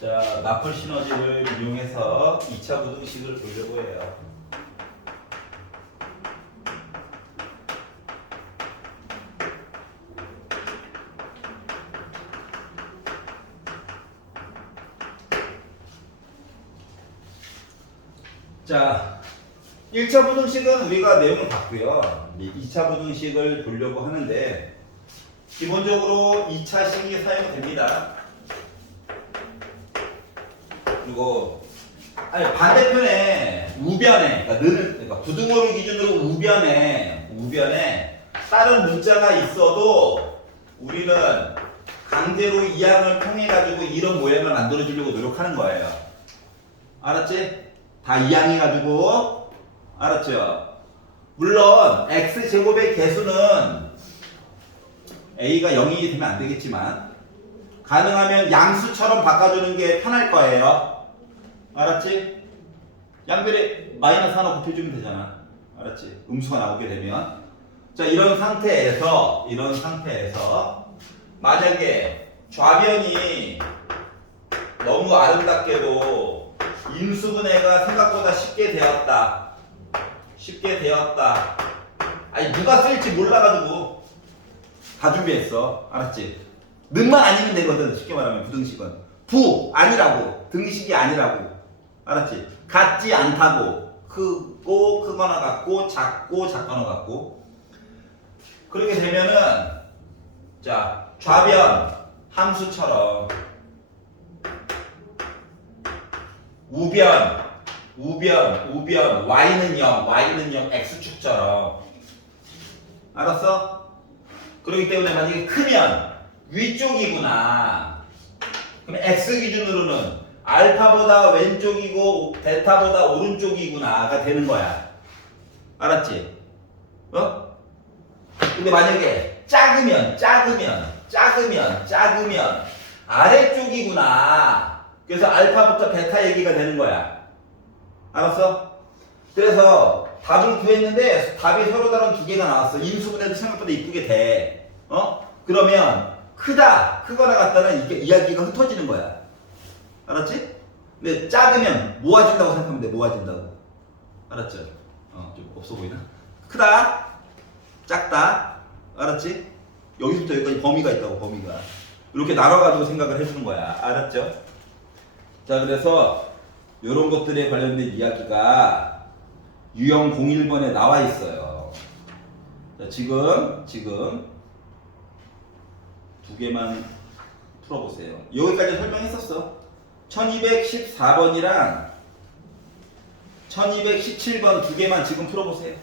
자, 마플 시너지를 이용해서 2차 부등식을 보려고 해요. 자, 1차 부등식은 우리가 내용을 봤고요. 2차 부등식을 보려고 하는데 기본적으로 2차식이 사용이 됩니다. 그리고 반대편에 우변에 그러니까 부등호를 기준으로 우변에 다른 문자가 있어도 우리는 강제로 이항을 통해 가지고 이런 모양을 만들어 주려고 노력하는 거예요. 알았지? 다 이항해 가지고 알았죠? 물론 x제곱의 개수는 a가 0이 되면 안 되겠지만 가능하면 양수처럼 바꿔주는 게 편할 거예요. 알았지? 양변에 마이너스 하나 곱해주면 되잖아. 알았지? 음수가 나오게 되면. 자, 이런 상태에서 만약에 좌변이 너무 아름답게도 인수분해가 생각보다 쉽게 되었다. 아니, 누가 쓸지 몰라가지고 다 준비했어. 알았지? 능만 아니면 되거든. 쉽게 말하면 부등식은 아니라고, 등식이 아니라고. 알았지? 같지 않다고. 크거나 같고, 작거나 같고. 그렇게 되면은 자, 좌변 함수처럼 우변 y는 0 x축처럼. 알았어? 그렇기 때문에 만약에 크면 위쪽이구나. 그럼 x 기준으로는 알파보다 왼쪽이고 베타보다 오른쪽이구나가 되는 거야. 알았지? 근데 만약에 작으면 아래쪽이구나. 그래서 알파부터 베타 얘기가 되는 거야. 알았어? 그래서 답을 구했는데 답이 서로 다른 두 개가 나왔어. 인수분해도 생각보다 이쁘게 돼. 그러면 크거나 같다는 이게 이야기가 흩어지는 거야. 알았지? 근데 작으면 모아진다고 생각하면 돼. 모아진다고. 알았죠? 좀 없어 보이나? 크다, 작다. 알았지? 여기서부터 여기까지 범위가 있다고. 범위가 이렇게 나눠가지고 생각을 해주는 거야. 알았죠? 자, 그래서 이런 것들에 관련된 이야기가 유형 01번에 나와 있어요. 자, 지금 두 개만 풀어보세요. 여기까지 설명했었어. 1214번이랑 1217번 두 개만 지금 풀어보세요.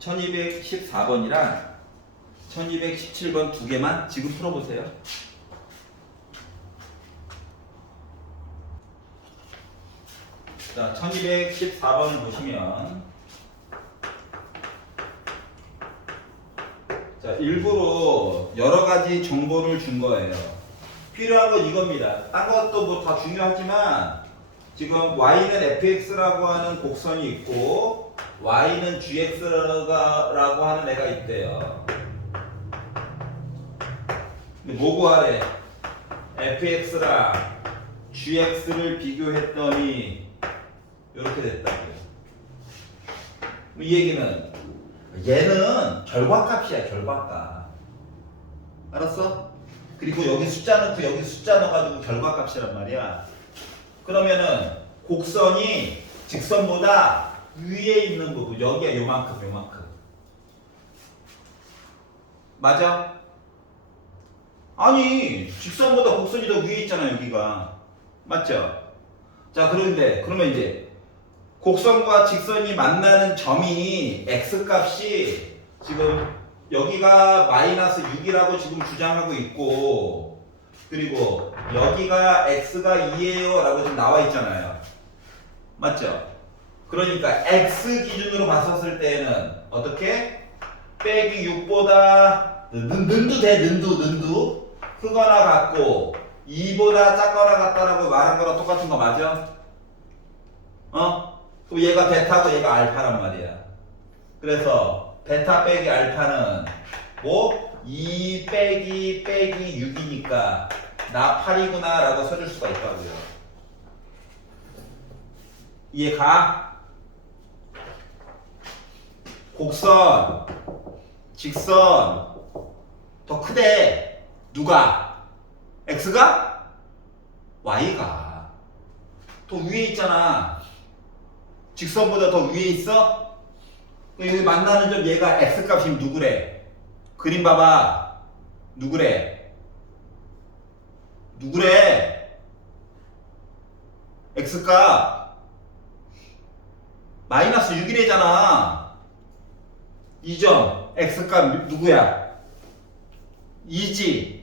1214번이랑 1217번 두 개만 지금 풀어보세요. 자, 1214번을 보시면 자, 일부러 여러 가지 정보를 준 거예요. 필요한 건 이겁니다. 딴 것도 뭐 다 중요하지만 지금 y는 fx라고 하는 곡선이 있고 y는 gx라고 하는 애가 있대요. 근데 뭐 구하래? fx랑 gx를 비교했더니 이렇게 됐다고요. 이 얘기는 얘는 결과값이야. 결과값. 알았어? 그리고 여기 숫자 넣고 여기 숫자 넣어가지고 결과값이란 말이야. 그러면은 곡선이 직선보다 위에 있는 부분, 여기야. 요만큼. 맞아? 아니, 직선보다 곡선이 더 위에 있잖아. 여기가. 맞죠? 자, 그러면 이제 곡선과 직선이 만나는 점이 x값이 지금 여기가 마이너스 6이라고 지금 주장하고 있고, 그리고 여기가 x가 2예요 라고 지금 나와 있잖아요. 맞죠? 그러니까 x 기준으로 봤었을 때는 어떻게? 빼기 6보다 는도 돼. 는도 크거나 같고 2보다 작거나 같다라고 말한 거랑 똑같은 거 맞아? 그럼 얘가 베타고 얘가 알파란 말이야. 그래서 베타 빼기 알파는 뭐 2 빼기 6이니까 나 8이구나 라고 써줄 수가 있다고요. 이해 가? 곡선, 직선 더 크대. 누가? x가? y가. 더 위에 있잖아. 직선보다 더 위에 있어? 여기 만나는 점 얘가 x값이 누구래? 그림 봐봐. 누구래? x값 마이너스 6이래잖아. 이 점 x값 누구야? 2지.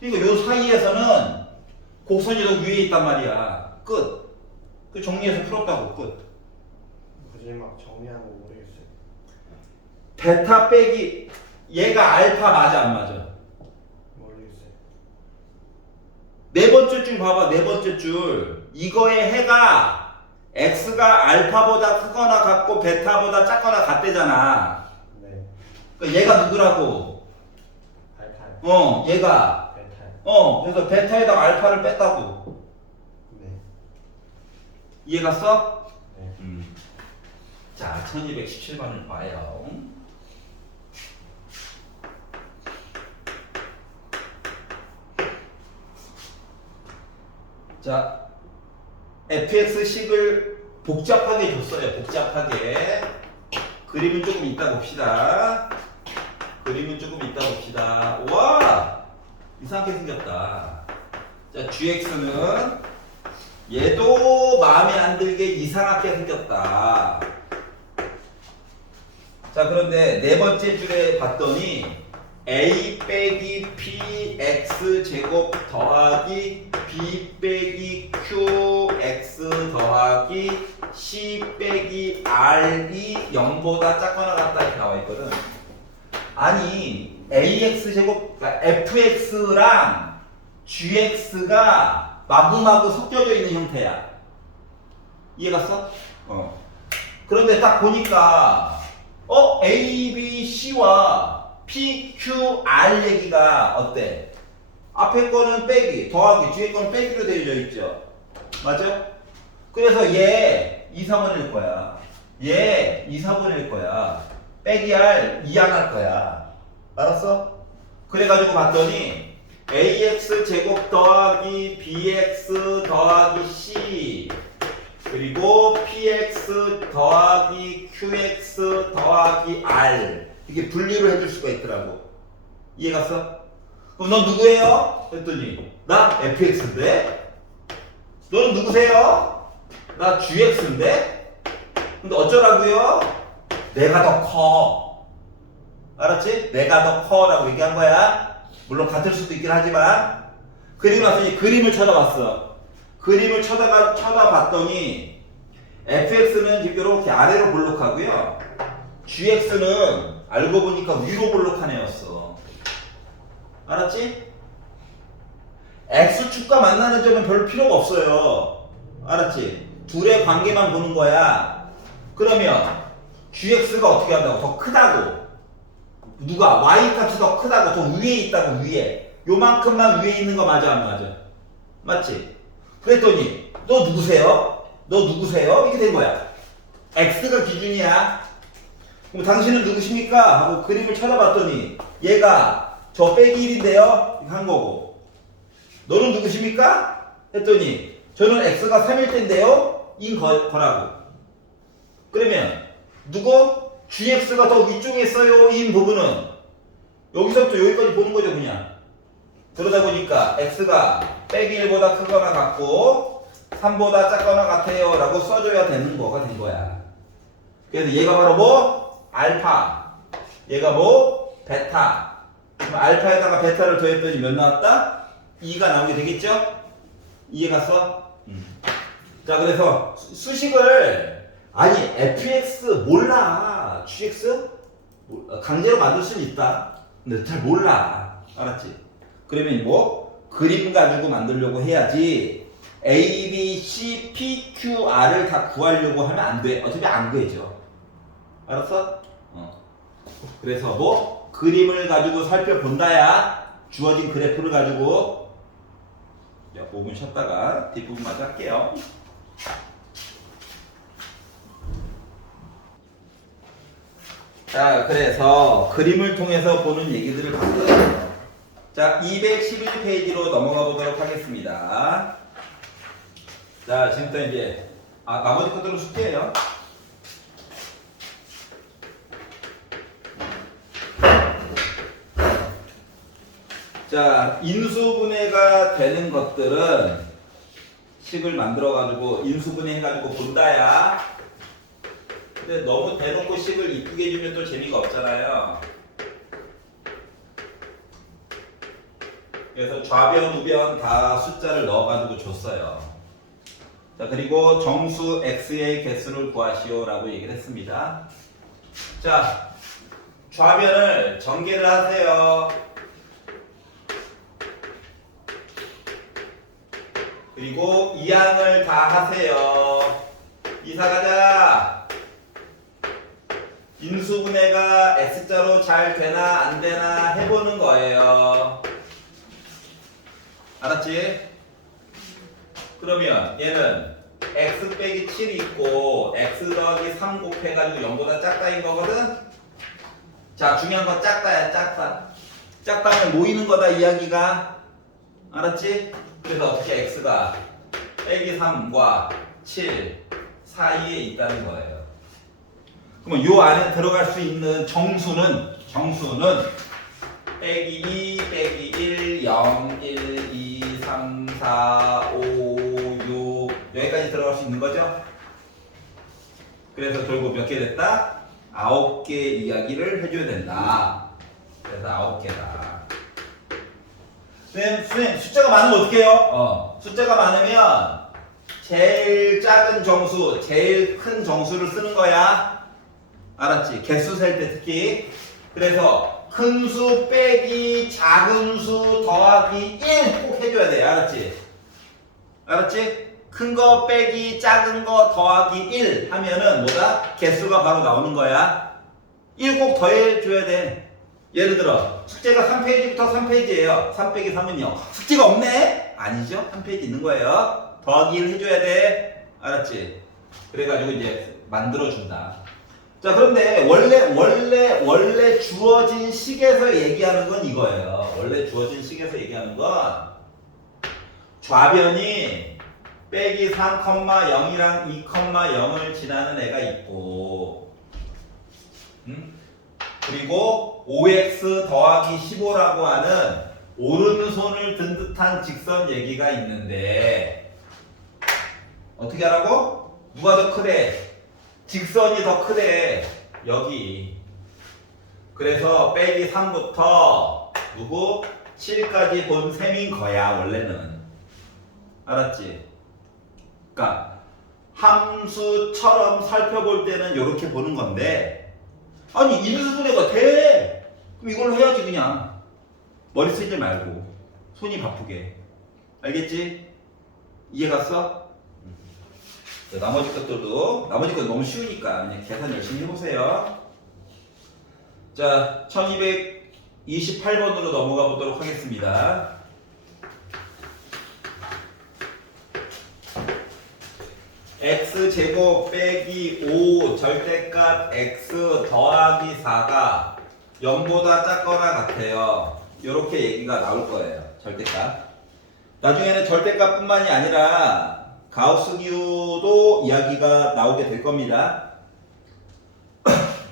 그러니까 요 사이에서는 곡선이 더 위에 있단 말이야. 끝. 그 정리해서 풀었다고. 끝. 굳이 막 정리하는 거 모르겠어요. 베타 빼기 얘가 알파 맞아 안 맞아? 모르겠어요. 네 번째 줄 봐봐. 네 번째 줄. 이거의 해가 x가 알파보다 크거나 같고 베타보다 작거나 같대잖아. 네. 그러니까 얘가 누구라고? 알파요. 얘가. 베타요. 그래서 베타에다가 알파를 뺐다고. 네. 이해 갔어? 네. 자, 1217번을 봐요. 자, fx식을 복잡하게 줬어요. 복잡하게. 그림은 조금 이따 봅시다. 와! 이상하게 생겼다. 자, gx는 얘도 마음에 안 들게 이상하게 생겼다. 자, 그런데 네 번째 줄에 봤더니 a 빼기 px 제곱 더하기 b 빼기 qx 더하기 c 빼기 r이 0보다 작거나 같다 이렇게 나와 있거든. 아니 ax 제곱 그러니까 fx랑 gx가 마구마구 섞여져 있는 형태야. 이해 갔어? 그런데 딱 보니까 A, B, C와 P, Q, R 얘기가 어때? 앞에 거는 빼기, 더하기, 뒤에 거는 빼기로 되어져 있죠. 맞아? 그래서 얘 2, 4분의 1 거야. 얘 2, 4분의 1 거야. 빼기 R 2 안 할 거야. 알았어? 그래가지고 봤더니 AX 제곱 더하기 BX 더하기 C 그리고 PX 더하기 QX 더하기 R 이게 분류를 해줄 수가 있더라고. 이해 갔어? 그럼 넌 누구예요? 했더니 나 FX인데? 너는 누구세요? 나 GX인데? 근데 어쩌라고요? 내가 더 커. 알았지? 내가 더 커라고 얘기한 거야. 물론 같을 수도 있긴 하지만. 그리고 나서 이 그림을 쳐다봤어. 그림을 쳐다봤더니 fx는 지금 이렇게 아래로 볼록하고요. gx는 알고 보니까 위로 볼록한 애였어. 알았지? x축과 만나는 점은 별 필요가 없어요. 알았지? 둘의 관계만 보는 거야. 그러면 gx가 어떻게 한다고? 더 크다고. 누가? y값이 더 크다고. 더 위에 있다고. 위에. 요만큼만 위에 있는 거 맞아 안 맞아? 맞지? 그랬더니 너 누구세요? 이렇게 된 거야. x가 기준이야. 그럼 당신은 누구십니까? 하고 그림을 쳐다봤더니 얘가 저 빼기 1인데요 한 거고 너는 누구십니까? 했더니 저는 x가 3일 텐데요 인 거라고. 그러면 누구? gx가 더 위쪽에 있어요 인 부분은 여기서부터 여기까지 보는 거죠 그냥. 그러다 보니까 x가 빼기 1보다 크거나 같고 3보다 작거나 같아요 라고 써줘야 되는 거가 된 거야. 그래서 얘가 바로 뭐? 알파. 얘가 뭐? 베타. 그럼 알파에다가 베타를 더했더니 몇 나왔다? 2가 나오게 되겠죠? 이해 갔어? 자, 그래서 수식을 아니 fx 몰라. gx 강제로 만들 수는 있다. 근데 잘 몰라. 알았지? 그러면 뭐 그림 가지고 만들려고 해야지 A, B, C, P, Q, R을 다 구하려고 하면 안 돼. 어차피 안 구해져. 알았어? 그래서 뭐 그림을 가지고 살펴본다야. 주어진 그래프를 가지고. 자, 5분 쉬었다가 뒷부분 마저 할게요. 자, 그래서 그림을 통해서 보는 얘기들을 봤어요. 자, 211페이지로 넘어가 보도록 하겠습니다. 자, 지금부터 이제 나머지 것들은 숙제예요. 자, 인수분해가 되는 것들은 식을 만들어 가지고 인수분해 해가지고 본다야. 근데 너무 대놓고 식을 이쁘게 주면 또 재미가 없잖아요. 그래서 좌변, 우변 다 숫자를 넣어가지고 줬어요. 자, 그리고 정수 x의 개수를 구하시오라고 얘기를 했습니다. 자, 좌변을 전개를 하세요. 그리고 이항을 다 하세요. 이사 가자. 인수분해가 X자로 잘 되나 안 되나 해보는 거예요. 알았지? 그러면 얘는 X 빼기 7이 있고 X 더하기 3 곱해가지고 0보다 작다인 거거든? 자, 중요한 건 작다야, 작다. 작다면 모이는 거다, 이야기가. 알았지? 그래서 어떻게 X가 빼기 3과 7 사이에 있다는 거예요. 그러면 요 안에 들어갈 수 있는 정수는 빼기 2, 빼기 1, 0, 1, 2, 3, 4, 5, 6 여기까지 들어갈 수 있는 거죠? 그래서 결국 몇 개 됐다? 9개 이야기를 해줘야 된다. 그래서 9개다. 선생님 숫자가 많으면 어떻게 해요? 숫자가 많으면 제일 작은 정수, 제일 큰 정수를 쓰는 거야. 알았지? 개수 셀 때 특히. 그래서 큰 수 빼기 작은 수 더하기 1 꼭 해줘야 돼. 알았지? 알았지? 큰 거 빼기 작은 거 더하기 1 하면은 뭐다? 개수가 바로 나오는 거야. 1 꼭 더해줘야 돼. 예를 들어 숙제가 3페이지부터 3페이지예요. 3 빼기 3은요. 숙제가 없네? 아니죠. 3페이지 있는 거예요. 더하기 1 해줘야 돼. 알았지? 그래가지고 이제 만들어준다. 자, 그런데 원래 주어진 식에서 얘기하는 건 이거예요. 원래 주어진 식에서 얘기하는 건 좌변이 빼기 3,0이랑 2,0을 지나는 애가 있고, 그리고 5x 더하기 15라고 하는 오른손을 든 듯한 직선 얘기가 있는데 어떻게 하라고? 누가 더 크대? 직선이 더 크대. 여기. 그래서 빼기 3부터 누구? 7까지 본 셈인 거야 원래는. 알았지? 그러니까 함수처럼 살펴볼 때는 이렇게 보는 건데, 아니 인수분해가 돼. 그럼 이걸로 해야지 그냥. 머리 쓰지 말고 손이 바쁘게. 알겠지? 이해 갔어? 자, 나머지 것들도 나머지 건 너무 쉬우니까 그냥 계산 열심히 해보세요. 자, 1228번으로 넘어가 보도록 하겠습니다. x제곱 빼기 5 절대값 x 더하기 4가 0보다 작거나 같아요. 이렇게 얘기가 나올 거예요. 절대값. 나중에는 절대값뿐만이 아니라 가우스 기호도 이야기가 나오게 될 겁니다.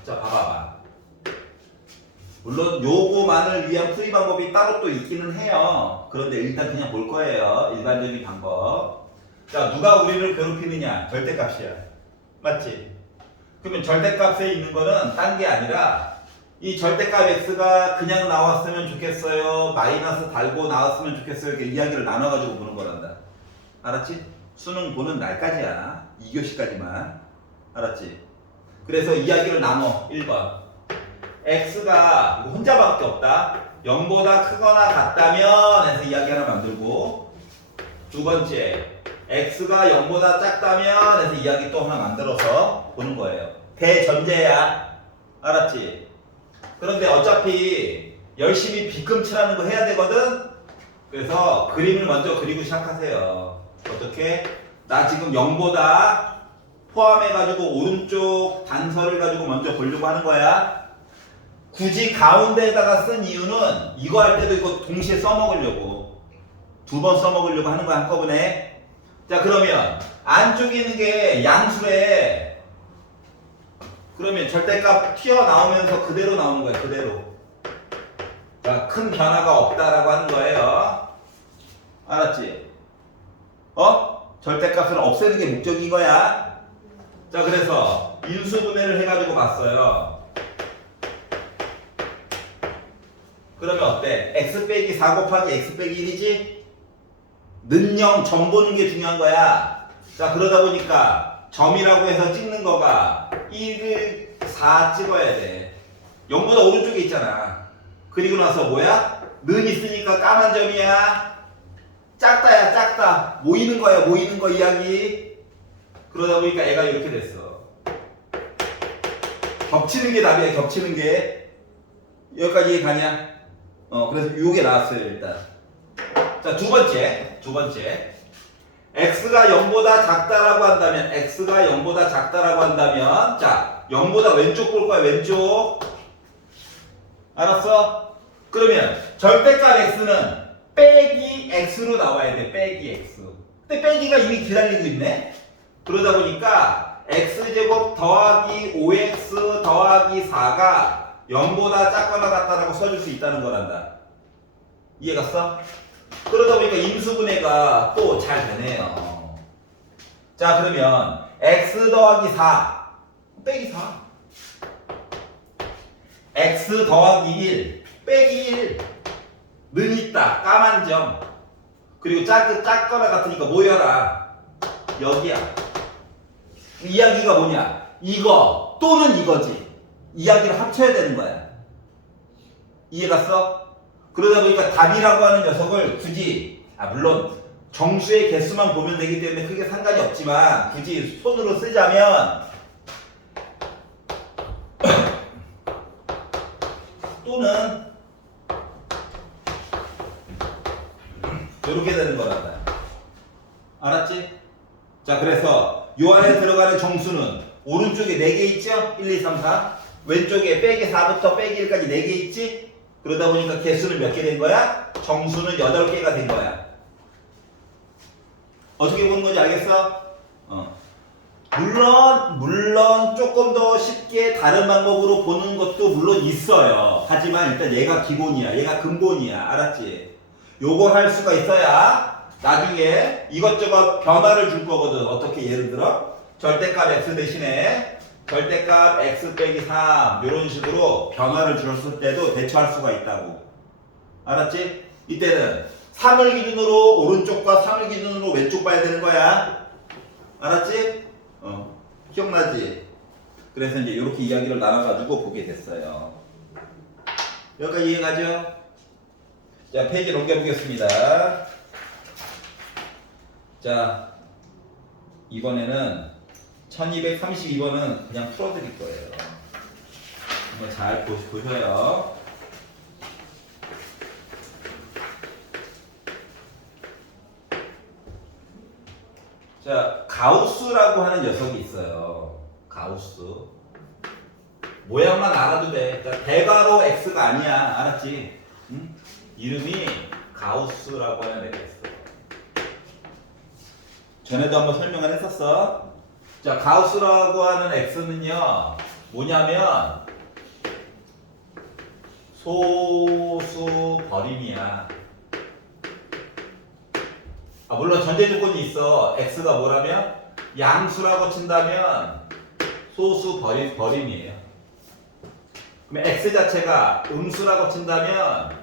자, 봐봐봐. 물론 요거만을 위한 풀이 방법이 따로 또 있기는 해요. 그런데 일단 그냥 볼 거예요. 일반적인 방법. 자, 누가 우리를 괴롭히느냐? 절대값이야. 맞지? 그러면 절대값에 있는 거는 딴 게 아니라 이 절대값 x가 그냥 나왔으면 좋겠어요, 마이너스 달고 나왔으면 좋겠어요, 이렇게 이야기를 나눠가지고 보는 거란다. 알았지? 수능 보는 날까지야. 2교시까지만. 알았지? 그래서 이야기를 나눠. 1번 x가 혼자밖에 없다. 0보다 크거나 같다면 해서 이야기 하나 만들고, 두 번째 x가 0보다 작다면 해서 이야기 또 하나 만들어서 보는 거예요. 대전제야. 알았지? 그런데 어차피 열심히 빗금칠하는 거 해야 되거든. 그래서 그림을 먼저 그리고 시작하세요. 어떻게? 나 지금 0보다 포함해가지고 오른쪽 단서를 가지고 먼저 보려고 하는 거야. 굳이 가운데에다가 쓴 이유는 이거 할 때도 이거 동시에 써먹으려고. 2번 써먹으려고 하는 거야, 한꺼번에. 자, 그러면 안쪽에 있는 게 양수래. 그러면 절대값 튀어나오면서 그대로 나오는 거야, 그대로. 자, 큰 변화가 없다라고 하는 거예요. 알았지? 절대값을 없애는 게 목적인 거야. 자, 그래서 인수분해를 해가지고 봤어요. 그러면 어때? x 빼기 4 곱하기 x 빼기 1이지? 는 0, 점 보는 게 중요한 거야. 자, 그러다 보니까 점이라고 해서 찍는 거가 1을 4 찍어야 돼. 0보다 오른쪽에 있잖아. 그리고 나서 뭐야? 는 있으니까 까만 점이야. 작다야, 작다. 모이는 거야, 모이는 거 이야기. 그러다 보니까 애가 이렇게 됐어. 겹치는 게 답이야, 겹치는 게. 여기까지 이해 가냐? 그래서 요게 나왔어요, 일단. 자, 두 번째. x가 0보다 작다라고 한다면, x가 0보다 작다라고 한다면, 자, 0보다 왼쪽 볼 거야, 왼쪽. 알았어? 그러면 절대값 x는 빼기 x로 나와야 돼, 빼기 x. 근데 빼기가 이미 기다리고 있네? 그러다 보니까 x제곱 더하기 5x 더하기 4가 0보다 작거나 같다라고 써줄 수 있다는 거란다. 이해 갔어? 그러다 보니까 임수분해가 또 잘 되네요. 자, 그러면 x 더하기 4 빼기 4 x 더하기 1 빼기 1는 있다. 까만 점. 그리고 작거나 같으니까 모여라. 여기야. 이야기가 뭐냐? 이거 또는 이거지. 이야기를 합쳐야 되는 거야. 이해 갔어? 그러다 보니까 답이라고 하는 녀석을 굳이, 물론 정수의 개수만 보면 되기 때문에 크게 상관이 없지만 굳이 손으로 쓰자면 또는 이렇게 되는 거란다. 알았지? 자, 그래서 요 안에 들어가는 정수는 오른쪽에 4개 있죠? 1, 2, 3, 4. 왼쪽에 빼기 4부터 빼기 1까지 4개 있지? 그러다 보니까 개수는 몇 개 된 거야? 정수는 8개가 된 거야. 어떻게 보는 건지 알겠어? 물론 조금 더 쉽게 다른 방법으로 보는 것도 물론 있어요. 하지만 일단 얘가 기본이야. 얘가 근본이야. 알았지? 요거 할 수가 있어야 나중에 이것저것 변화를 줄 거거든. 어떻게? 예를 들어 절대값 x 대신에 절대값 x 빼기 3 이런 식으로 변화를 줬을 때도 대처할 수가 있다고. 알았지? 이때는 3을 기준으로 오른쪽과 3을 기준으로 왼쪽 봐야 되는 거야. 알았지? 기억나지? 그래서 이제 이렇게 이야기를 나눠가지고 보게 됐어요. 여기까지 이해가죠? 자, 페이지 넘겨보겠습니다. 자, 이번에는 1232번은 그냥 풀어드릴 거예요. 이거 잘 보셔요. 자, 가우스라고 하는 녀석이 있어요. 가우스. 모양만 알아도 돼. 그러니까 대괄호 x가 아니야. 알았지? 응? 이름이 가우스라고 하는 애가 있어. 전에도 한번 설명을 했었어. 자, 가우스라고 하는 x는요, 뭐냐면 소수 벌임이야. 물론 전제 조건이 있어. x가 뭐라면 양수라고 친다면 소수 벌임이에요. 그러면 x 자체가 음수라고 친다면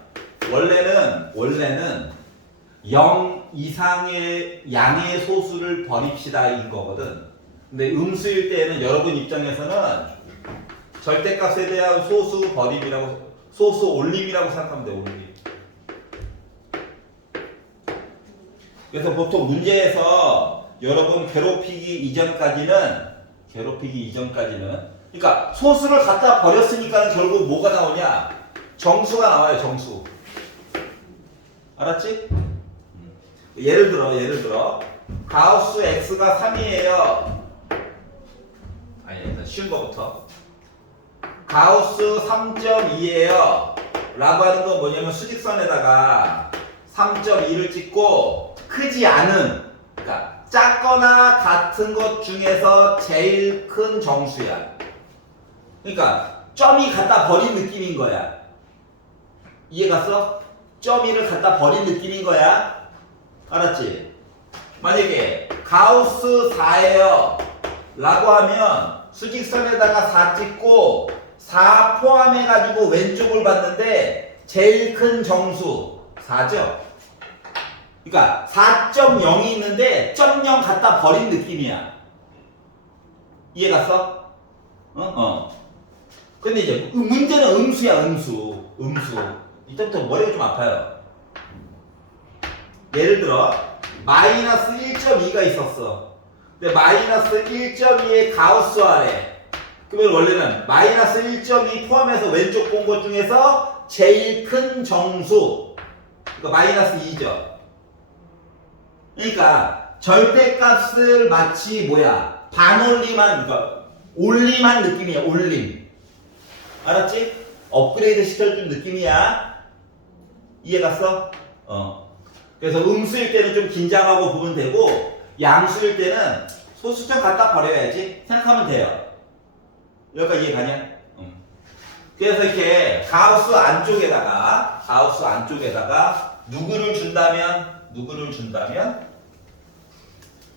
원래는 0 이상의 양의 소수를 버립시다 인 거거든. 근데 음수일 때에는 여러분 입장에서는 절대값에 대한 소수 버림이라고, 소수 올림이라고 생각하면 돼. 올림. 그래서 보통 문제에서 여러분 괴롭히기 이전까지는 그러니까 소수를 갖다 버렸으니까 결국 뭐가 나오냐? 정수가 나와요, 정수. 알았지? 예를 들어 가우스 x가 3이에요. 아니, 일단 쉬운 거부터. 가우스 3.2예요. 라고 하는 건 뭐냐면 수직선에다가 3.2를 찍고 크지 않은, 그러니까 작거나 같은 것 중에서 제일 큰 정수야. 그러니까 점이 갖다 버린 느낌인 거야. 이해 갔어? 점이를 갖다 버린 느낌인 거야. 알았지? 만약에 가우스 4예요 라고 하면 수직선에다가 4 찍고 4 포함해가지고 왼쪽을 봤는데 제일 큰 정수 4죠? 그러니까 4.0이 있는데 0 갖다 버린 느낌이야. 이해 갔어? 근데 이제 문제는 음수야, 음수. 이때부터 머리가 좀 아파요. 예를 들어 마이너스 1.2가 있었어. 근데 마이너스 1.2의 가우스 아래. 그러면 원래는 마이너스 1.2 포함해서 왼쪽 본 것 중에서 제일 큰 정수. 그러니까 마이너스 2죠. 그러니까 절대값을 마치 뭐야? 반올림한, 그러니까 올림한 느낌이야, 올림. 알았지? 업그레이드 시켜준 느낌이야. 이해 갔어? 그래서 음수일 때는 좀 긴장하고 보면 되고, 양수일 때는 소수점 갖다 버려야지 생각하면 돼요. 여기까지 이해 가냐? 그래서 이렇게 가우스 안쪽에다가 누구를 준다면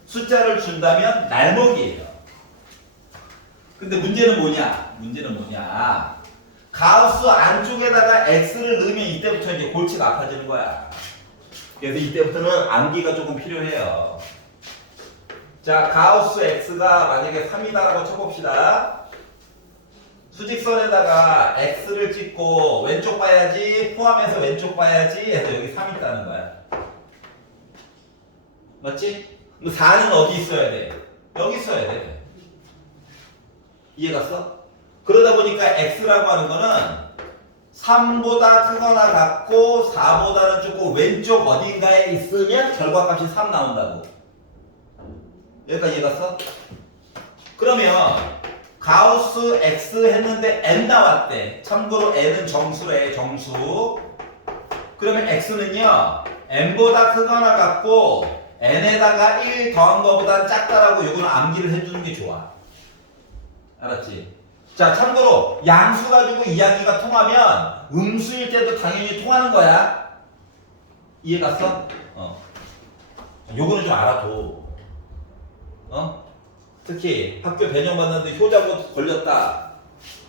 숫자를 준다면 날먹이에요. 근데 문제는 뭐냐? 가우스 안쪽에다가 x를 넣으면 이때부터 이제 골치가 아파지는 거야. 그래서 이때부터는 암기가 조금 필요해요. 자, 가우스 x가 만약에 3이다라고 쳐봅시다. 수직선에다가 x를 찍고 왼쪽 봐야지, 포함해서 왼쪽 봐야지 해서 여기 3이 있다는 거야. 맞지? 4는 어디 있어야 돼? 여기 있어야 돼. 이해 갔어? 그러다 보니까 x라고 하는 거는 3보다 크거나 같고 4보다는 조금 왼쪽 어딘가에 있으면 결과값이 3 나온다고. 여기까지 이해 갔어? 그러면 가우스 x 했는데 n 나왔대. 참고로 n은 정수래, 정수. 그러면 x는요 n보다 크거나 같고 n에다가 1 더한 거보다 작다라고 이거는 암기를 해주는 게 좋아. 알았지? 자, 참고로 양수 가지고 이야기가 통하면 음수일 때도 당연히 통하는 거야. 이해 갔어? 요거는 좀 알아둬. 특히 학교 배정 받는데 효자고 걸렸다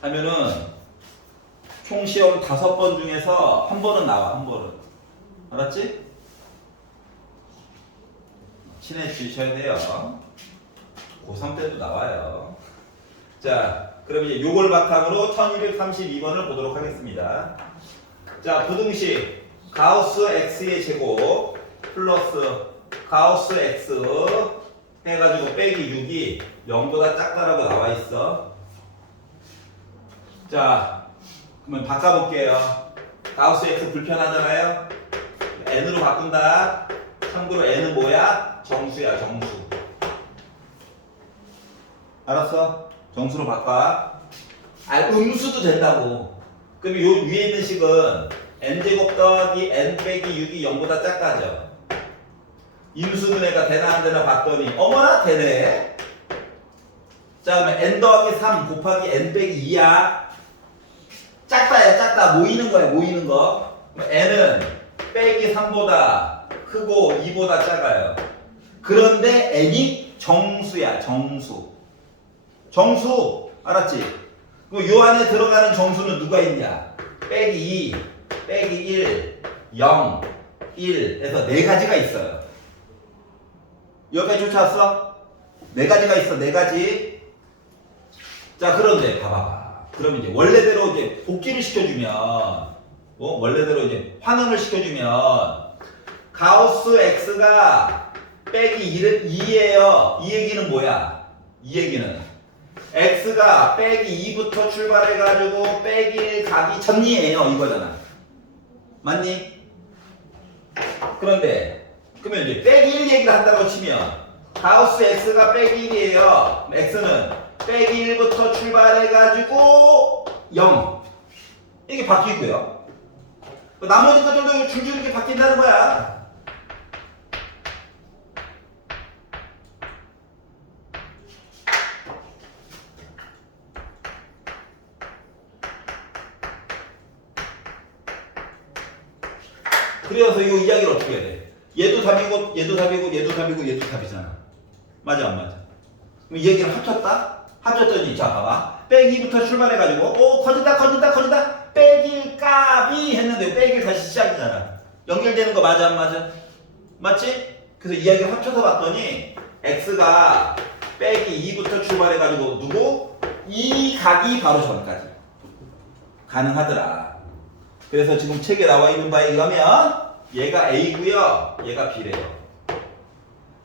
하면은 총 시험 5번 중에서 한 번은 나와, 한 번은. 알았지? 친해지셔야 돼요. 고3 때도 나와요. 자, 그럼 이제 요걸 바탕으로 1232번을 보도록 하겠습니다. 자, 부등식 가우스 x의 제곱 플러스 가우스 x 해가지고 빼기 6이 0보다 작다라고 나와 있어. 자, 그러면 바꿔볼게요. 가우스 x 불편하잖아요. n으로 바꾼다. 참고로 n은 뭐야? 정수야, 정수. 알았어? 정수로 바꿔. 음수도 된다고. 그럼 요 위에 있는 식은 n제곱 더하기 n 빼기 6이 0보다 작다죠. 임수분해가 되나 안 되나 봤더니 어머나 되네. 자, 그러면 n 더하기 3 곱하기 n 빼기 2야. 작다야, 작다. 모이는 거야, 모이는 거. n은 빼기 3보다 크고 2보다 작아요. 그런데 n이 정수야, 정수. 정수, 알았지? 그럼 요 안에 들어가는 정수는 누가 있냐? 빼기 2, 빼기 1, 0, 1 해서 4가지가 있어요. 여기까지 쫓아왔어? 4가지가 있어, 4가지. 자, 그런데 봐봐봐. 그럼 이제 원래대로 이제 복귀를 시켜주면, 원래대로 이제 환원을 시켜주면, 가우스 x가 빼기 2예요. 이 얘기는 뭐야? 이 얘기는 x가 빼기 2부터 출발해가지고 빼기 1 가기 전이에요 이거잖아. 맞니? 그런데 그러면 이제 빼기 1 얘기를 한다고 치면 가우스 x가 빼기 1이에요. x는 빼기 1부터 출발해가지고 0 이게 바뀌고요. 나머지 것들도 줄줄이 이렇게 바뀐다는 거야. 그래서 이 이야기를 어떻게 해야 돼? 얘도 답이고 얘도 답이고 얘도 답이고 얘도 답이잖아. 맞아 안 맞아? 그럼 이 얘기를 합쳤다? 합쳤더니 자 봐봐. 빼기부터 출발해가지고 오 커진다 빼기 값이 했는데 빼기 다시 시작이잖아. 연결되는 거 맞아 안 맞아? 맞지? 그래서 이야기를 합쳐서 봤더니 x가 빼기 2부터 출발해가지고 누구? 2 가기 바로 전까지 가능하더라. 그래서 지금 책에 나와 있는 바에 의하면 얘가 A고요. 얘가 B래요.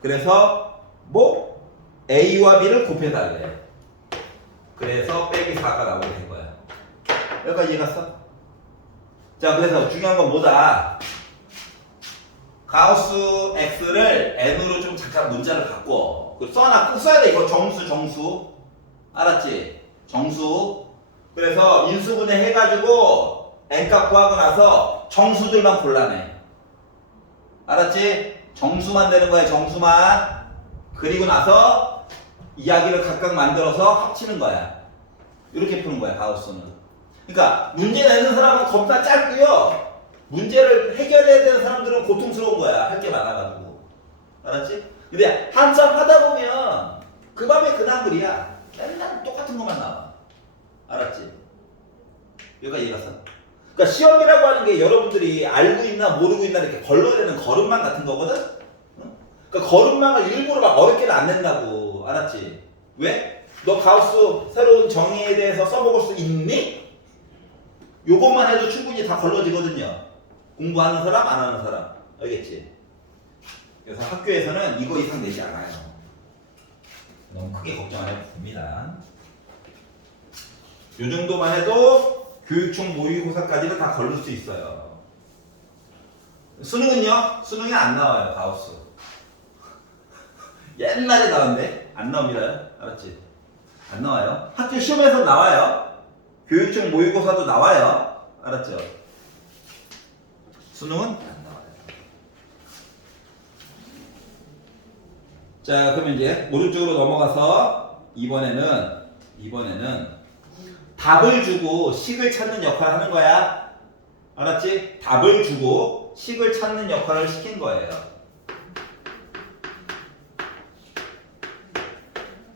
그래서 뭐 A와 B를 곱해달래. 그래서 빼기 4가 나오게 된 거야. 여기까지 이해갔어? 자, 그래서 중요한 건 뭐다? 가우스 X를 N으로 좀 잠깐 문자를 바꿔. 써놔. 꼭 써야 돼. 이거 정수. 알았지? 정수. 그래서 인수분해 해가지고 N값 구하고 나서 정수들만 골라내. 알았지? 정수만 되는 거야. 정수만. 그리고 나서 이야기를 각각 만들어서 합치는 거야. 이렇게 푸는 거야. 가우스는. 그러니까 문제 내는 사람은 겁나 짧고요. 문제를 해결해야 되는 사람들은 고통스러운 거야. 할 게 많아가지고. 알았지? 근데 한참 하다 보면 그 밤에 그 나물이야. 맨날 똑같은 것만 나와. 알았지? 여기가 이해갔어? 그러니까 시험이라고 하는 게 여러분들이 알고 있나 모르고 있나 이렇게 걸러내는 걸음망 같은 거거든? 응? 그러니까 걸음망을 일부러 막 어렵게는 안 낸다고. 알았지? 왜? 너 가우스 새로운 정의에 대해서 써먹을 수 있니? 요것만 해도 충분히 다 걸러지거든요. 공부하는 사람, 안 하는 사람. 알겠지? 그래서 학교에서는 이거 이상 내지 않아요. 너무 크게 걱정 안 해도 됩니다. 요 정도만 해도 교육청 모의고사까지는 다 걸릴 수 있어요. 수능은요? 수능이 안 나와요. 가우스. 옛날에 나왔는데 안 나옵니다. 알았지? 안 나와요. 학교 시험에서 나와요. 교육청 모의고사도 나와요. 알았죠? 수능은 안 나와요. 자, 그러면 이제 오른쪽으로 넘어가서 이번에는 답을 주고 식을 찾는 역할을 하는 거야. 알았지? 답을 주고 식을 찾는 역할을 시킨 거예요.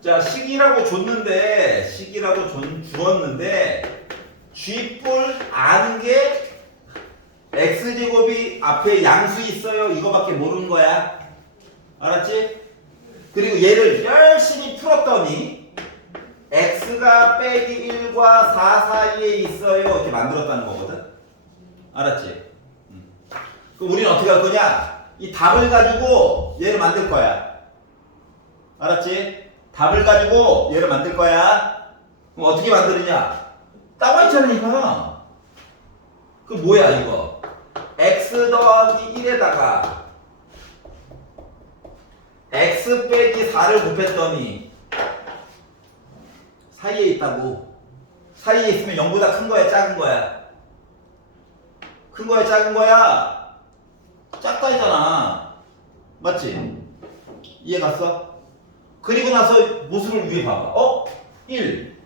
자, 식이라고 줬는데 주었는데 G뿔 아는 게 X제곱이 앞에 양수 있어요. 이거밖에 모르는 거야. 알았지? 그리고 얘를 열심히 풀었더니 x가 빼기 1과 4 사이에 있어요. 이렇게 만들었다는 거거든. 알았지? 그럼 우리는 어떻게 할 거냐? 이 답을 가지고 얘를 만들 거야. 알았지? 답을 가지고 얘를 만들 거야. 그럼 어떻게 만드느냐? 나와 있잖아, 이거. 그 뭐야, 이거? x 더하기 1에다가 x 빼기 4를 곱했더니 사이에 있다고. 사이에 있으면 0보다 큰 거야, 작은 거야? 큰 거야, 작은 거야? 작다 했잖아. 맞지? 이해 갔어? 그리고 나서 모습을 위에 봐봐. 1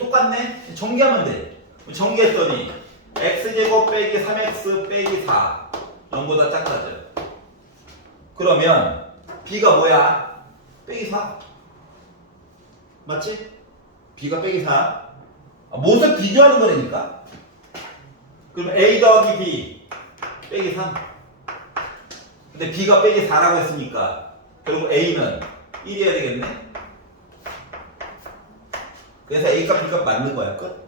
똑같네? 전개하면 돼. 전개했더니 x제곱 빼기 3x 빼기 4 0보다 작다죠. 그러면 b가 뭐야? 빼기 4. 맞지? b가 빼기 4. 무엇을 비교하는 거라니까? 그럼 a 더하기 b 빼기 3. 근데 b가 빼기 4라고 했으니까 결국 a는 1이어야 되겠네? 그래서 a값 b값 맞는 거야. 끝.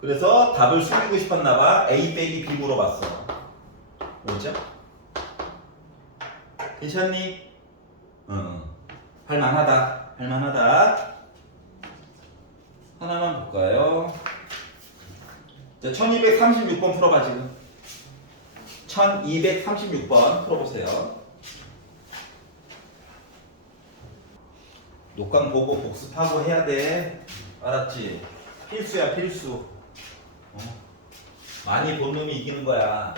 그래서 답을 숨기고 싶었나봐. a 빼기 b 물어봤어. 뭐죠? 괜찮니? 응. 할만하다. 하나만 볼까요? 자, 1236번 풀어봐 지금. 1236번 풀어보세요. 녹강 보고 복습하고 해야 돼. 알았지? 필수야 필수. 많이 본 놈이 이기는 거야.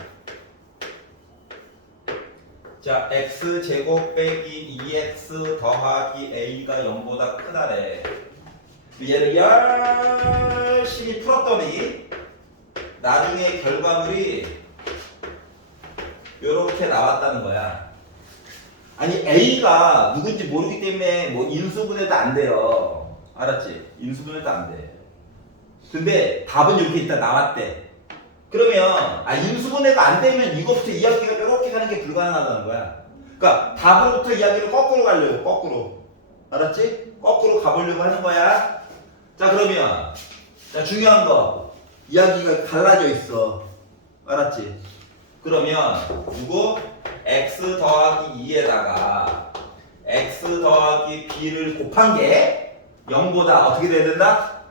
자, x제곱 빼기 2x 더하기 a가 0보다 크다래. 얘를 열심히 풀었더니 나중에 결과물이 요렇게 나왔다는 거야. 아니 a가 누군지 모르기 때문에 뭐 인수분해도 안 돼요. 알았지? 인수분해도 안 돼. 근데 답은 이렇게 일단 나왔대. 그러면 인수분해가 안 되면 이거부터 이야기가 이렇게 가는 게 불가능하다는 거야. 그러니까 답으로부터 이야기를 거꾸로 가려고. 거꾸로. 알았지? 거꾸로 가보려고 하는 거야. 자 그러면 자 중요한 거 이야기가 갈라져 있어. 알았지? 그러면 누구? x 더하기 2에다가 x 더하기 b를 곱한 게 0보다 어떻게 돼야 된다?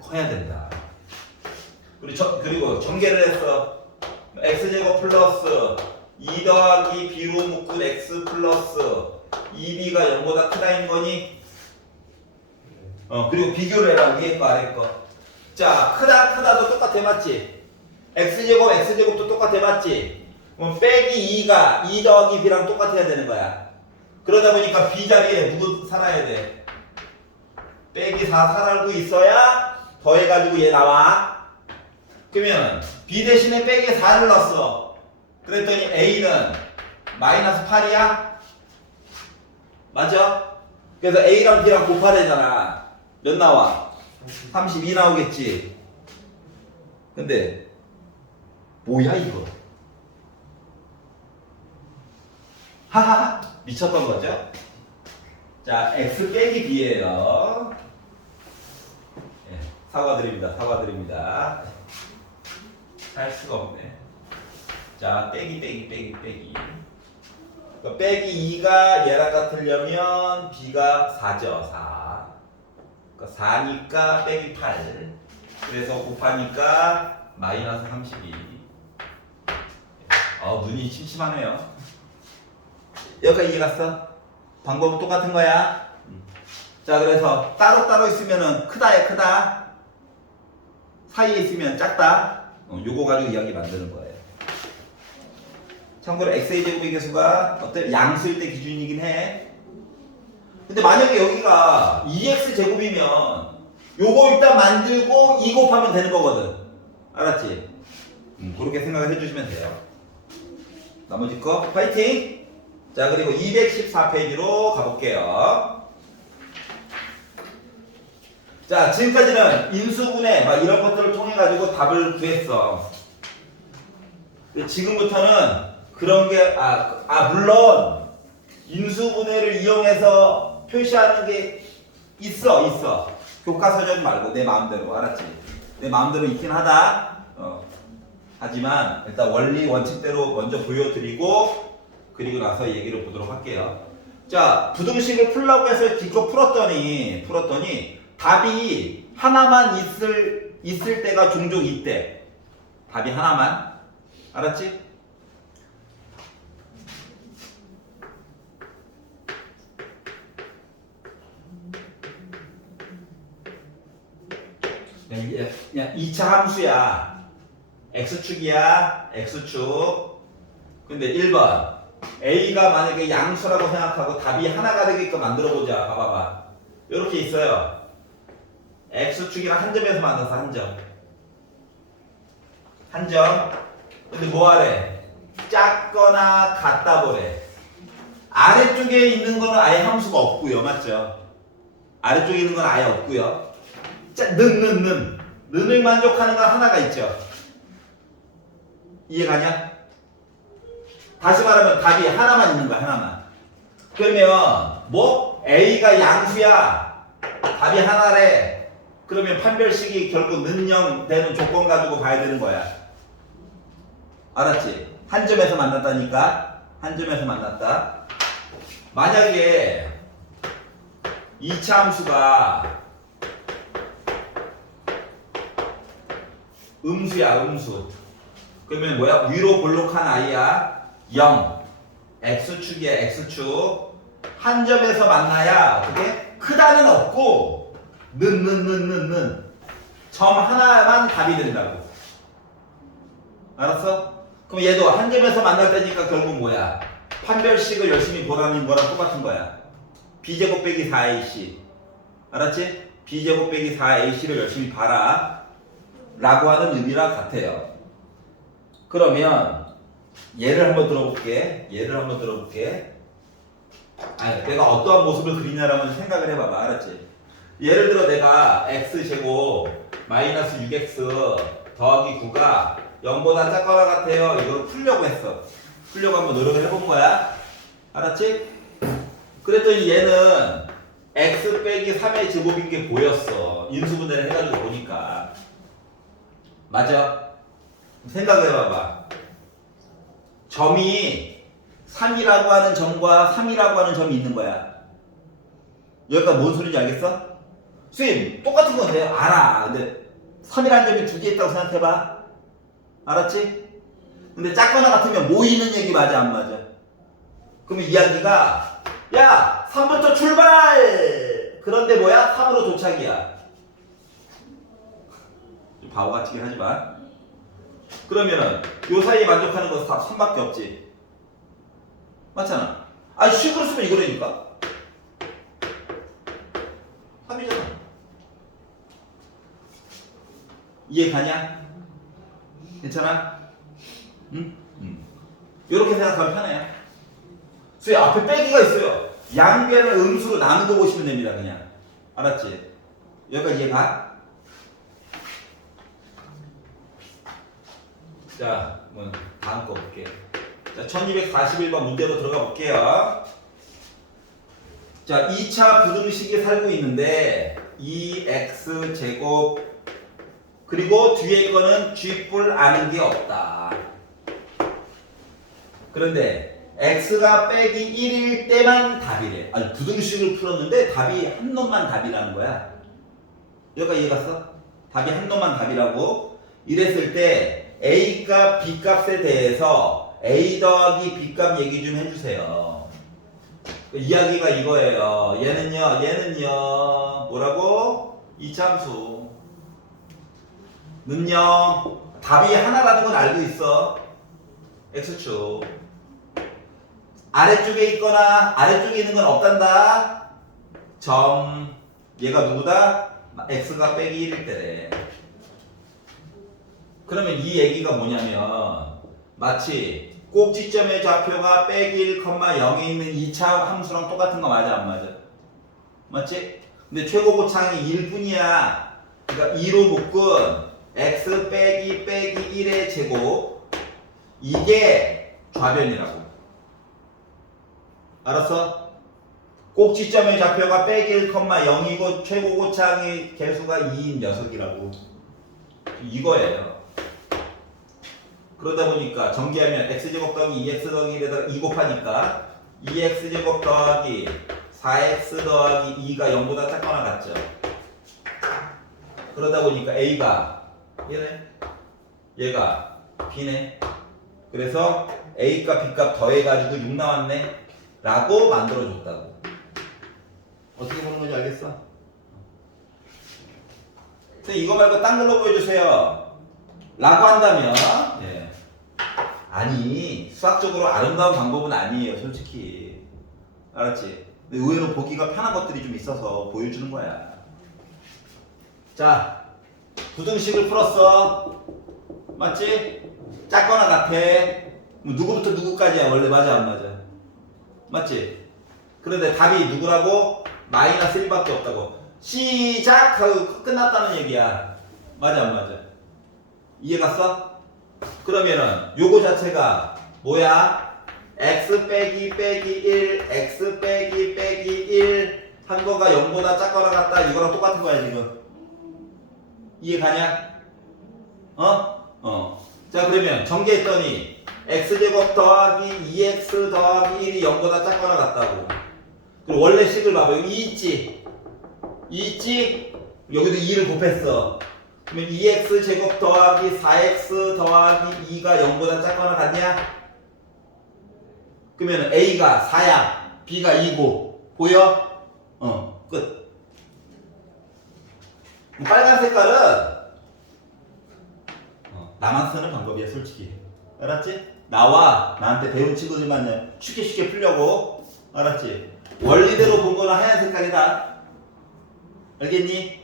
커야 된다. 그리고 전개를 했어. x제곱 플러스 2 더하기 b로 묶은 x 플러스 2b가 0보다 크다인 거니? 그리고 비교를 해라. 위에 거 아래 거. 자, 크다도 똑같아 맞지? x제곱도 똑같아 맞지? 빼기 2가 2 더하기 b랑 똑같아야 되는 거야. 그러다 보니까 b 자리에 누구 살아야 돼? 빼기 4 살아고 있어야 더해가지고 얘 나와. 그러면 b 대신에 빼기 4를 넣었어. 그랬더니 a는 마이너스 8이야? 맞아? 그래서 a랑 b랑 곱하래잖아. 몇 나와? 32 나오겠지. 근데 뭐야 이거? 하하하 미쳤던 거죠? 자 x 빼기 b예요. 사과드립니다. 할 수가 없네. 자 빼기. 그러니까 빼기 2가 얘랑 같으려면 b가 4죠. 4. 그러니까 4니까 빼기 8. 그래서 곱하니까 마이너스 32. 눈이 침침하네요. 여기까지 이해갔어? 방법은 똑같은 거야. 자 그래서 따로따로 있으면은 크다. 사이에 있으면 작다. 요거 가지고 이야기 만드는 거예요. 참고로 x의 제곱의 개수가 어때? 양수일 때 기준이긴 해. 근데 만약에 여기가 2x 제곱이면 요거 일단 만들고 2 곱하면 되는 거거든. 알았지? 그렇게 생각을 해주시면 돼요. 나머지 거 파이팅! 자 그리고 214페이지로 가볼게요. 자 지금까지는 인수분해 막 이런 것들을 통해 가지고 답을 구했어. 지금부터는 그런 게 물론 인수분해를 이용해서 표시하는 게 있어. 교과서적 말고 내 마음대로. 알았지? 내 마음대로 있긴 하다. 하지만 일단 원리 원칙대로 먼저 보여드리고 그리고 나서 얘기를 보도록 할게요. 자 부등식을 풀라고 해서 기껏 풀었더니 답이 하나만 있을 때가 종종 있대. 답이 하나만. 알았지? 그냥 2차 함수야. x축이야. x축. 근데 1번 a가 만약에 양수라고 생각하고 답이 하나가 되게끔 만들어보자. 봐봐. 이렇게 있어요. x축이랑 한 점에서 만나서 한 점. 근데 뭐 하래? 작거나 같다 보래. 아래쪽에 있는 거는 아예 함수가 없고요. 맞죠? 아래쪽에 있는 건 아예 없고요. 는을 만족하는 건 하나가 있죠. 이해가냐? 다시 말하면 답이 하나만 있는 거야. 하나만. 그러면 뭐? A가 양수야. 답이 하나래. 그러면 판별식이 결국 는0 되는 조건 가지고 봐야 되는 거야. 알았지? 한 점에서 만났다니까. 한 점에서 만났다. 만약에 2차 함수가 음수야, 음수. 그러면 뭐야? 위로 볼록한 i야. 0. x축이야, x축. 한 점에서 만나야 어떻게? 크다는 없고 점 하나만 답이 된다고. 알았어? 그럼 얘도 한 점에서 만날 때니까 결국 뭐야? 판별식을 열심히 보라는 거랑 똑같은 거야. b제곱 빼기 4ac. 알았지? b제곱 빼기 4ac를 열심히 봐라 라고 하는 의미랑 같아요. 그러면 얘를 한번 들어볼게. 아니, 내가 어떠한 모습을 그리냐라는 생각을 해봐봐. 알았지? 예를 들어 내가 x제곱 마이너스 6x 더하기 9가 0보다 작거나 같아요. 이걸 풀려고 했어. 풀려고 한번 노력을 해본 거야. 알았지? 그랬더니 얘는 x 빼기 3의 제곱인 게 보였어. 인수분해를 해가지고 보니까. 맞아? 생각을 해봐봐. 점이 3이라고 하는 점과 3이라고 하는 점이 있는 거야. 여기까지 뭔 소리인지 알겠어? 선생님 똑같은 건데 알아. 근데 3이라는 점이 두 개 있다고 생각해봐. 알았지? 근데 작거나 같으면 모이는 얘기 맞아 안 맞아? 그러면 이야기가 야 3부터 출발! 그런데 뭐야? 3으로 도착이야. 바보 같긴 하지만 그러면은 요 사이에 만족하는 것은 다 3밖에 없지. 맞잖아. 아니 식으로 쓰면 이거라니까. 3이잖아. 이해 가냐? 괜찮아? 응? 요렇게 생각하면 편해요. 그래서 앞에 빼기가 있어요. 양변을 음수로 나누고 보시면 됩니다. 그냥. 알았지? 여기까지 이해 가? 자, 뭐 다음 거 볼게. 자, 1241번 문제로 들어가 볼게요. 자, 2차 부등식이 살고 있는데 2x제곱 그리고 뒤에 거는 쥐뿔 아는 게 없다. 그런데 x가 빼기 1일 때만 답이래. 아니 부등식을 풀었는데 답이 한 놈만 답이라는 거야. 여기까지 이해갔어? 답이 한 놈만 답이라고. 이랬을 때 a값, b값에 대해서 a 더하기 b값 얘기 좀 해주세요. 이야기가 이거예요. 얘는요 뭐라고? 이참수 는요 답이 하나라는 건 알고 있어. x축 아래쪽에 있거나 아래쪽에 있는 건 없단다. 점 얘가 누구다? x가 빼기 1일 때래. 그러면 이 얘기가 뭐냐면 마치 꼭지점의 좌표가 빼기 1,0에 있는 2차 함수랑 똑같은 거 맞아 안 맞아? 맞지? 근데 최고고창이 1뿐이야. 그러니까 2로 묶은 x 빼기 1의 제곱 이게 좌변이라고. 알았어? 꼭지점의 좌표가 빼기 1,0이고 최고고창의 개수가 2인 녀석이라고. 이거예요. 그러다 보니까 전개하면 x제곱 더하기 2x 더하기 1에다가 2 곱하니까 2x제곱 더하기 4x 더하기 2가 0보다 작거나 같죠. 그러다 보니까 a가 얘네, 얘가 b네. 그래서 a값 b값 더해가지고 6 나왔네 라고 만들어줬다고. 어떻게 보는 건지 알겠어? 이거 말고 딴 걸로 보여주세요 라고 한다면 네. 아니 수학적으로 아름다운 방법은 아니에요 솔직히. 알았지? 근데 의외로 보기가 편한 것들이 좀 있어서 보여주는 거야. 자 부등식을 풀었어. 맞지? 작거나 같아. 누구부터 누구까지야 원래. 맞아 안 맞아? 맞지? 그런데 답이 누구라고? 마이너스 1밖에 없다고. 시작하고 끝났다는 얘기야. 맞아 안 맞아? 이해갔어? 그러면은 요거 자체가 뭐야? x 빼기 1 x 빼기 1 한 거가 0보다 작거나 같다. 이거랑 똑같은 거야 지금. 이해가냐? 자 그러면 전개했더니 x제곱 더하기 2x 더하기 1이 0보다 작거나 같다고. 그리고 원래 식을 봐봐. 여기 2 있지? 있지? 여기도 2를 곱했어. 그러면 2x 제곱 더하기 4x 더하기 2가 0보다 작거나 같냐? 그러면 a가 4야, b가 2고 보여? 끝. 빨간 색깔은 나만 쓰는 방법이야, 솔직히. 알았지? 나와 나한테 배운 친구들만 쉽게 풀려고. 알았지? 원리대로 본 거는 하얀 색깔이다. 알겠니?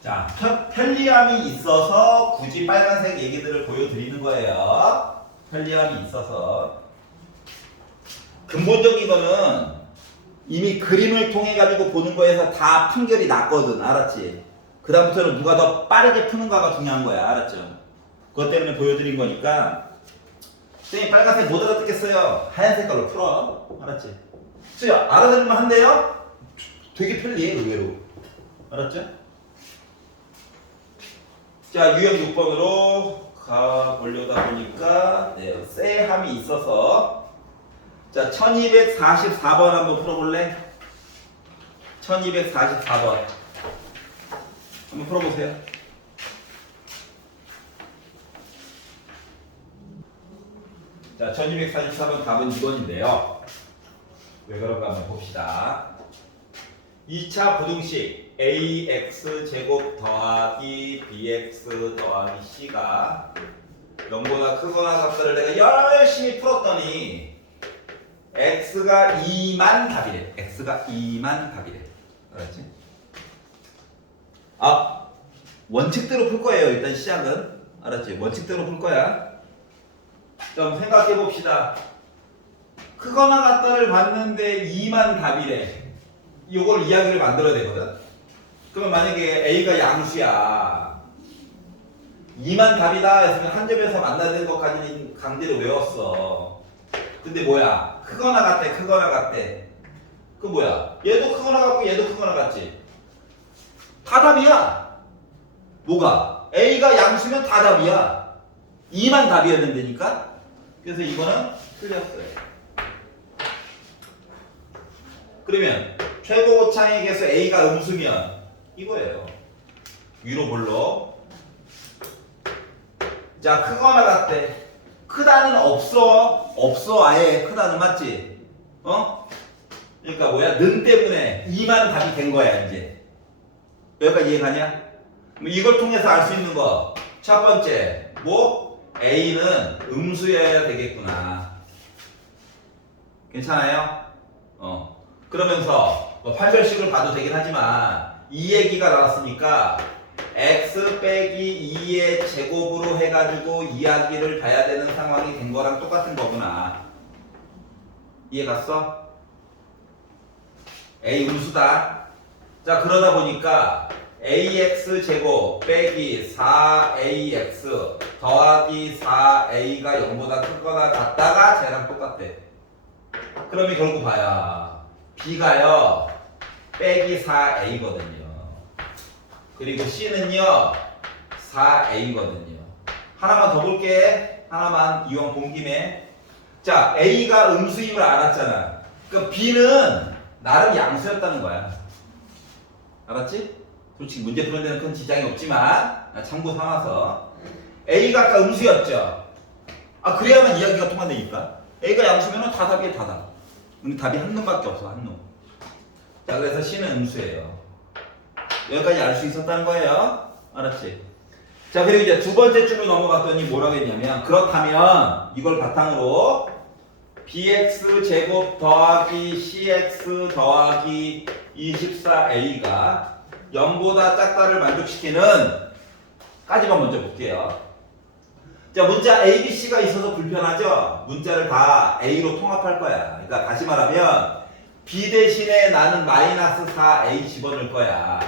자, 편리함이 있어서 굳이 빨간색 얘기들을 보여드리는 거예요. 편리함이 있어서. 근본적인 거는 이미 그림을 통해 가지고 보는 거에서 다 판결이 났거든. 알았지? 그 다음부터는 누가 더 빠르게 푸는가가 중요한 거야. 알았죠? 그것 때문에 보여드린 거니까. 선생님 빨간색 못 알아듣겠어요. 하얀 색깔로 풀어. 알았지? 선생님 알아듣는 한대요? 되게 편리해, 의외로. 알았죠? 자, 유형 6번으로 가보려다 보니까 쎄함이 있어서. 자, 1244번 한번 풀어볼래? 1244번 한번 풀어보세요. 자, 1244번 답은 2번인데요. 왜 그런가 한번 봅시다. 2차 부등식 ax 제곱 더하기 bx 더하기 c가 0보다 크거나 같다를 내가 열심히 풀었더니 x가 2만 답이래. x가 2만 답이래. 알았지? 원칙대로 풀 거예요. 일단 시작은. 알았지? 원칙대로 풀 거야. 좀 생각해 봅시다. 크거나 같다를 봤는데 2만 답이래. 이걸 이야기를 만들어야 되거든. 그러면 만약에 a가 양수야, 2만 답이다 했으면 한 점에서 만나야 되는 것까지는 강제로 외웠어. 근데 뭐야? 크거나 같대, 크거나 같대. 그 뭐야? 얘도 크거나 같고 얘도 크거나 같지? 다 답이야. 뭐가? a가 양수면 다 답이야. 2만 답이어야 된다니까? 그래서 이거는 틀렸어요. 그러면 최고 고차익에서 a가 음수면 이거예요. 위로 볼로. 자, 크거나 같대. 크다는 없어. 아예 크다는 맞지? 그러니까 뭐야? 는 때문에 2만 답이 된 거야. 이제 여기까지 이해가냐? 이걸 통해서 알 수 있는 거 첫 번째 뭐? a는 음수여야 되겠구나. 괜찮아요? 그러면서 뭐 판별식을 봐도 되긴 하지만 이 얘기가 나왔으니까 x 빼기 2의 제곱으로 해가지고 이야기를 봐야 되는 상황이 된 거랑 똑같은 거구나. 이해 갔어? a 음수다. 자, 그러다 보니까 ax 제곱 빼기 4ax 더하기 4a가 0보다 크거나 같다가 쟤랑 똑같아. 그러면 결국 봐야 b가요 빼기 4a거든요. 그리고 c는요 4a거든요. 하나만 더 볼게. 하나만 이왕 본 김에. 자, a가 음수임을 알았잖아. 그러니까 b는 나름 양수였다는 거야. 알았지? 솔직히 문제 푸는 데는 큰 지장이 없지만 참고 삼아서 a가 아까 음수였죠. 그래야만 이야기가 통한다니까. a가 양수면 다 답이야, 다 답. 근데 답이 한 놈밖에 없어, 한 놈. 자, 그래서 c는 음수예요. 여기까지 알 수 있었다는 거예요. 알았지? 자, 그리고 이제 두 번째 줄로 넘어갔더니 뭐라고 했냐면, 그렇다면 이걸 바탕으로 bx 제곱 더하기 cx 더하기 24a가 0보다 작다를 만족시키는 까지만 먼저 볼게요. 자, 문자 a, b, c가 있어서 불편하죠? 문자를 다 a로 통합할 거야. 그러니까 다시 말하면 b 대신에 나는 마이너스 4a 집어넣을 거야.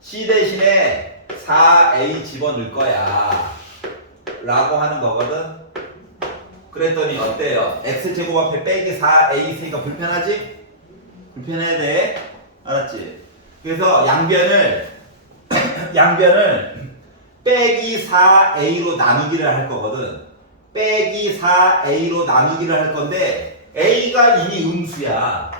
c 대신에 4a 집어넣을 거야. 라고 하는 거거든. 그랬더니 어때요? x제곱 앞에 빼기 4a 있으니까 불편하지? 불편해야 돼. 알았지? 그래서 양변을 빼기 4a로 나누기를 할 거거든. 빼기 4a로 나누기를 할 건데 a가 이미 음수야.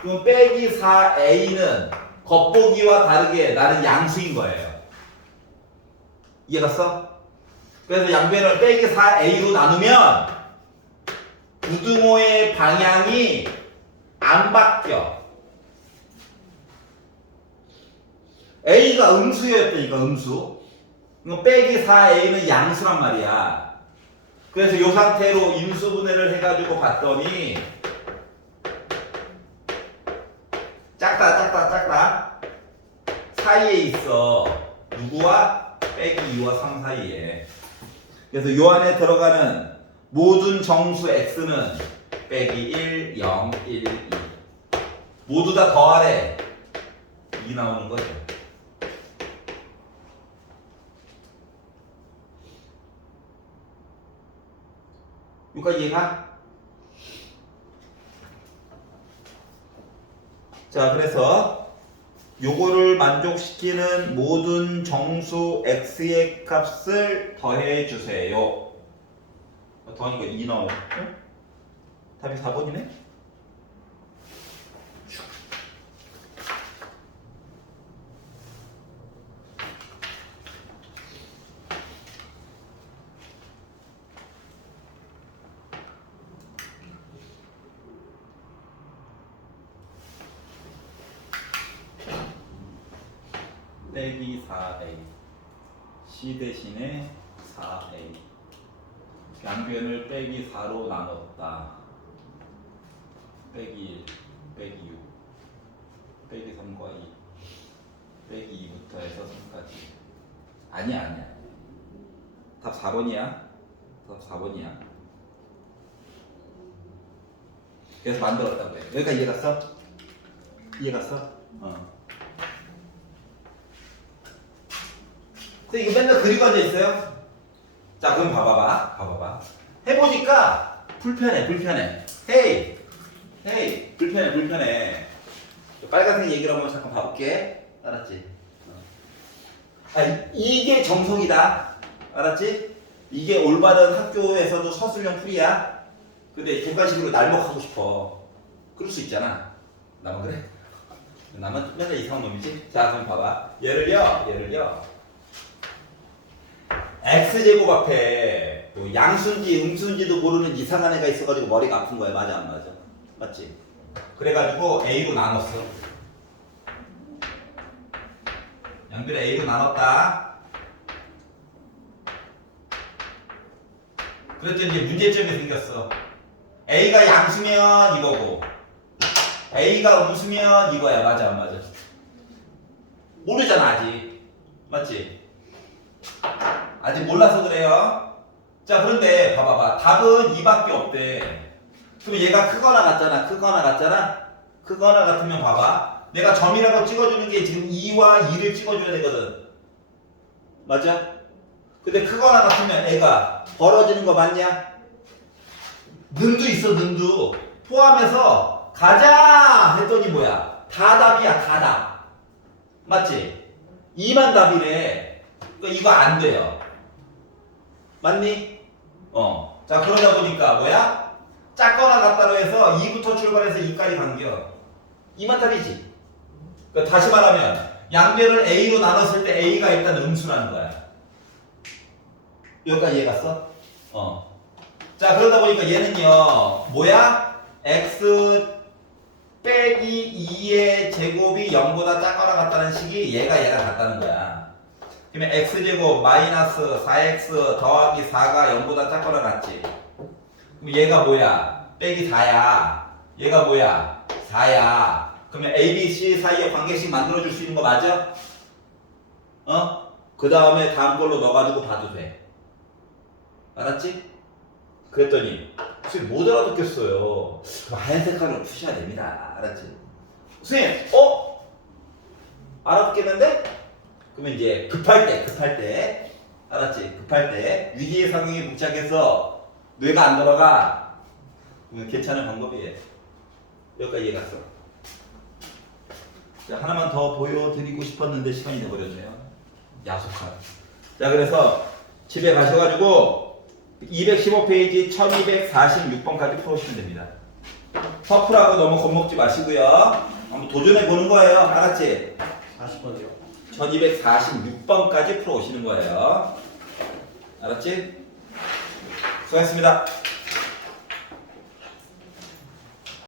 그럼 빼기 4a는 겉보기와 다르게 나는 양수인 거예요. 이해갔어? 그래서 양변을 빼기 4a로 나누면 부등호의 방향이 안 바뀌어. a가 음수였다니까 음수. 그럼 빼기 4a는 양수란 말이야. 그래서 이 상태로 인수분해를 해가지고 봤더니 작다 사이에 있어. 누구와? 빼기 2와 3 사이에. 그래서 요 안에 들어가는 모든 정수 x는 빼기 1, 0, 1, 2 모두 다 더하래. 2 나오는 거죠. 여기까지 이해가? 자, 그래서 요거를 만족시키는 모든 정수 x의 값을 더해 주세요. 더하니까 2 나오네. 응? 답이 4번이네? 빼기 4a c 대신에 4a 양변을 빼기 4로 나눴다. 빼기 1, 빼기 6, 빼기 3과 2, 빼기 2부터 해서 3까지. 아니야. 답 4번이야. 답 4번이야. 그래서 만들었다고 해. 여기까지 이해갔어? 이해갔어? 근데 이거 맨날 그리고 앉아 있어요. 자, 그럼 봐봐봐. 해보니까 불편해. 헤이, 불편해. 빨간색 얘기를 한번 잠깐 봐볼게. 알았지? 이게 정석이다. 알았지? 이게 올바른 학교에서도 서술형 풀이야. 근데 객관식으로 날먹하고 싶어. 그럴 수 있잖아. 나만 그래? 나만 맨날 이상한 놈이지? 자, 그럼 봐봐. 예를요. x제곱 앞에 뭐 양수인지 음수인지도 모르는 이상한 애가 있어가지고 머리가 아픈 거야. 맞아 안 맞아? 맞지? 그래가지고 a로 나눴어. 양변을 a로 나눴다. 그랬더니 이제 문제점이 생겼어. a가 양수면 이거고 a가 음수면 이거야. 맞아 안 맞아? 모르잖아 아직. 맞지? 아직 몰라서 그래요. 자, 그런데 봐봐봐. 답은 2밖에 없대. 그럼 얘가 크거나 같잖아. 크거나 같으면 봐봐. 내가 점이라고 찍어주는 게 지금 2와 2를 찍어줘야 되거든. 맞아? 근데 크거나 같으면 애가 벌어지는 거 맞냐? 능도 있어, 능도. 포함해서 가자! 했더니 뭐야? 다 답이야, 다 답. 맞지? 2만 답이래. 그러니까 이거 안 돼요. 맞니? 자, 그러다 보니까 뭐야? 작거나 같다로 해서 2부터 출발해서 2까지 간겨. 2만 답이지. 그러니까 다시 말하면 양변을 a로 나눴을 때 a가 일단 음수라는 거야. 여기까지 이해갔어? 자, 그러다 보니까 얘는요, 뭐야? x 빼기 2의 제곱이 0보다 작거나 같다는 식이 얘가 같다는 거야. 그러면 x제곱 마이너스 4x 더하기 4가 0보다 작거나 같지. 그럼 얘가 뭐야? 빼기 4야. 얘가 뭐야? 4야. 그러면 a, b, c 사이에 관계식 만들어줄 수 있는 거 맞아? 그 다음에 다음 걸로 넣어가지고 봐도 돼. 알았지? 그랬더니 선생님 못 알아듣겠어요. 그럼 하얀 색깔로 푸셔야 됩니다. 알았지? 선생님 알아듣겠는데? 그러면 이제 급할 때 알았지? 급할 때 위기의 상황이 봉착해서 뇌가 안 돌아가. 그러면 괜찮은 방법이에요. 여기까지 이해갔어. 자, 하나만 더 보여드리고 싶었는데 시간이 돼버렸네요. 야속한. 자, 그래서 집에 가셔가지고 215페이지 1246번까지 풀어오시면 됩니다. 서프라고 너무 겁먹지 마시고요. 한번 도전해 보는 거예요. 알았지? 40번이요. 1246번까지 풀어오시는 거예요. 알았지? 수고하셨습니다.